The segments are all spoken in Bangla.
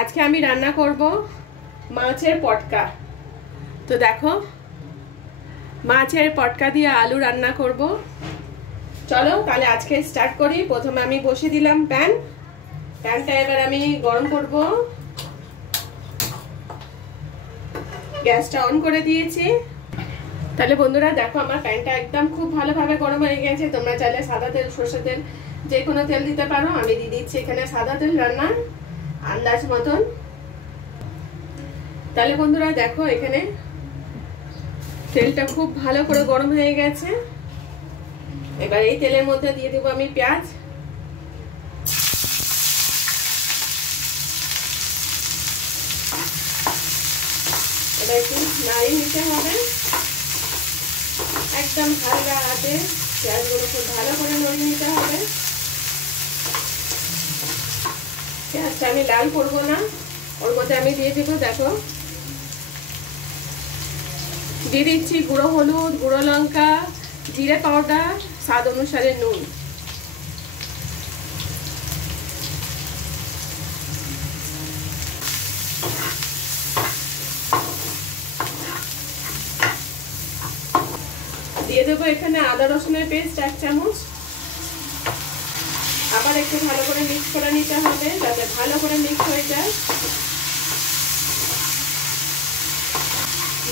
আজকে আমি রান্না করব মাছের পটকা। তো দেখো, মাছের পটকা দিয়ে আলু রান্না করব। চলো তাহলে আজকে স্টার্ট করি। প্রথমে আমি বসিয়ে দিলাম প্যানটা এবার আমি গরম করব। গ্যাসটা অন করে দিয়েছি। তাহলে বন্ধুরা দেখো, আমার প্যানটা একদম খুব ভালোভাবে গরম হয়ে গেছে। তোমরা চাইলে সাদা তেল, সরষের তেল, যে কোনো তেল দিতে পারো। আমি দিয়ে দিচ্ছি এখানে সাদা তেল, রান্নার আন্দাজ মতন। তাহলে বন্ধুরা দেখো, এখানে তেলটা খুব ভালো করে গরম হয়ে গেছে। এবার এই তেলের মধ্যে দিয়ে দেবো আমি পেঁয়াজ। এবার একটু নাড়িয়ে নিতে হবে, একদম হালকা হাতে পেঁয়াজগুলো খুব ভালো করে নড়িয়ে নিতে হবে। পেঁয়াজটা আমি লাল করবো না, ওর মধ্যে আমি দিয়ে দেবো, দেখো দিয়ে দিচ্ছি গুঁড়ো হলুদ, গুঁড়ো লঙ্কা, জিরে পাউডার, স্বাদ অনুসারে নুন। দিয়ে দেবো এখানে আদা রসুনের পেস্ট 1 চামচ। আবার একটু ভালো করে মিক্স করে নিতে হবে, যাতে ভালো করে মিক্স হয়ে যায়।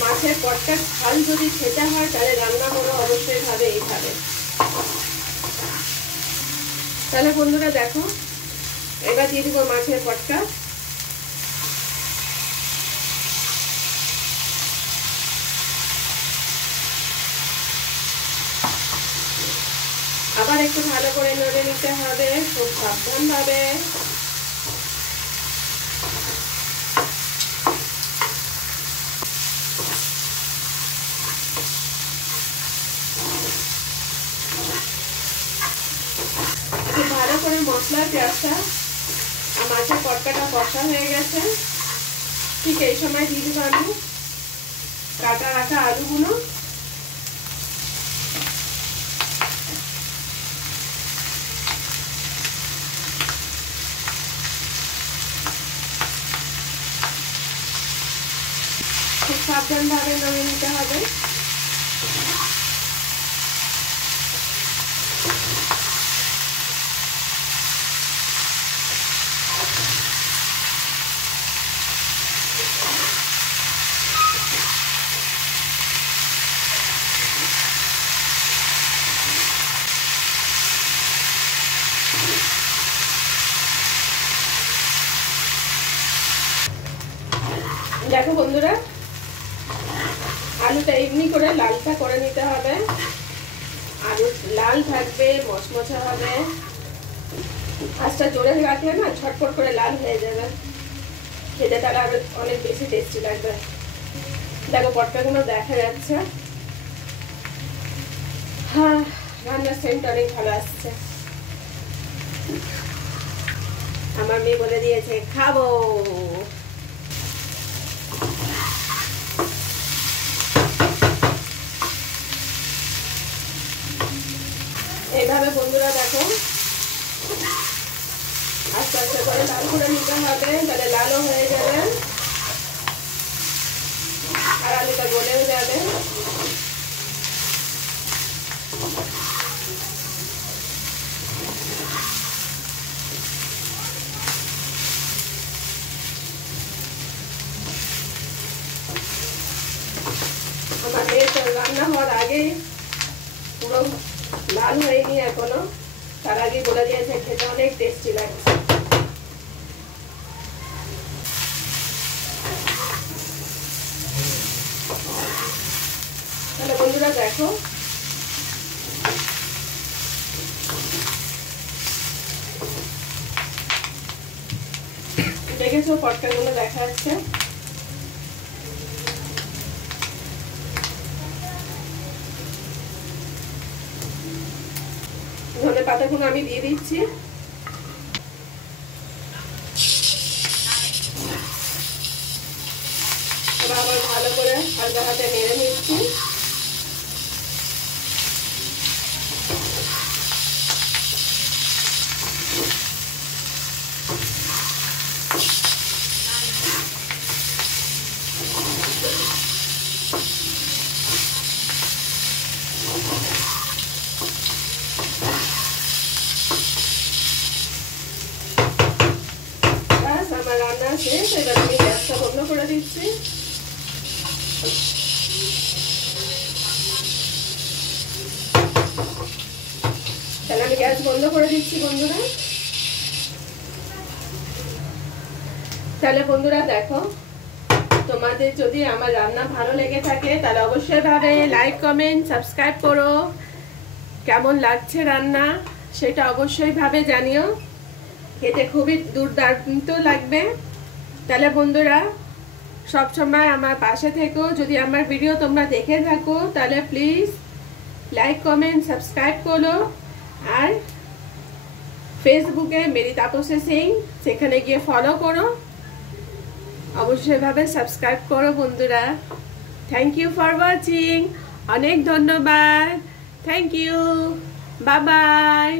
মাছের পটকার ঝাল যদি খেতে হয় তাহলে রান্না করো অবশ্যই ভাবে এইভাবে। তাহলে বন্ধুরা দেখো, এবার দিয়ে দিব মাছের পটকা। আবার একটু ভালো করে নেড়ে নিতে হবে, খুব সাবধানভাবে। খুব ভালো করে মশলার পেঁয়াজটা আর মাছের পটকাটা কষা হয়ে গেছে। ঠিক এই সময় দিয়ে দিব আমি কাটা রাখা আলুগুলো। খুব সাবধানভাবে নামিয়ে নিতে হবে। দেখো বন্ধুরা, আলুটা এমনি করে লালটা করে নিতে হবে। আলু লাল থাকবে, মচমচা হবে। আঁচটা জোরে রাখলে না ছটফট করে লাল হয়ে যাবে, খেতে তাহলে আরো অনেক বেশি টেস্টি লাগবে। দেখো পটকাগুলো দেখা যাচ্ছে। হ্যাঁ, রান্নার সেন্ট অনেক ভালো আসছে। আমার মেয়ে বলে দিয়েছে খাবো। এইভাবে বন্ধুরা দেখো, আস্তে আস্তে করে লাল করে নিতে হবে, তাহলে লালও হয়ে যাবে আর আলুটা গলেও যাবে। আমার মেয়ে তো রান্না হওয়ার আগেই পুরো লাল হয়নি এখনো, তার আগে বলে দিয়েছে খেতে অনেক টেস্টি লাগছে। তাহলে বন্ধুরা দেখো, দেখেছো পটকাগুলো দেখা যাচ্ছে। ধনে পাতাগুলো আমি দিয়ে দিচ্ছি। আবার ভালো করে হালকা হাতে নেড়ে নিচ্ছি। শেষ। এবার আমি গ্যাসটা বন্ধ করে দিচ্ছি। তাহলে আমি গ্যাস বন্ধ করে দিচ্ছি বন্ধুরা। তাহলে বন্ধুরা দেখো, তোমাদের যদি আমার রান্না ভালো লেগে থাকে তাহলে অবশ্যই ভাবে লাইক কমেন্ট সাবস্ক্রাইব করো। কেমন লাগছে রান্না সেটা অবশ্যই ভাবে জানিও, খেতে খুবই দুর্দান্ত লাগবে। তাহলে বন্ধুরা সব সময় আমার পাশে থেকো। যদি আমার ভিডিও তোমরা দেখে থাকো তাহলে প্লিজ লাইক কমেন্ট সাবস্ক্রাইব করো। আর ফেসবুকে মেরি তাপসী সিং সেখানে গিয়ে ফলো করো, অবশ্যই ভাবে সাবস্ক্রাইব করো বন্ধুরা। থ্যাংক ইউ ফর ওয়াচিং, অনেক ধন্যবাদ, থ্যাংক ইউ, বাই বাই।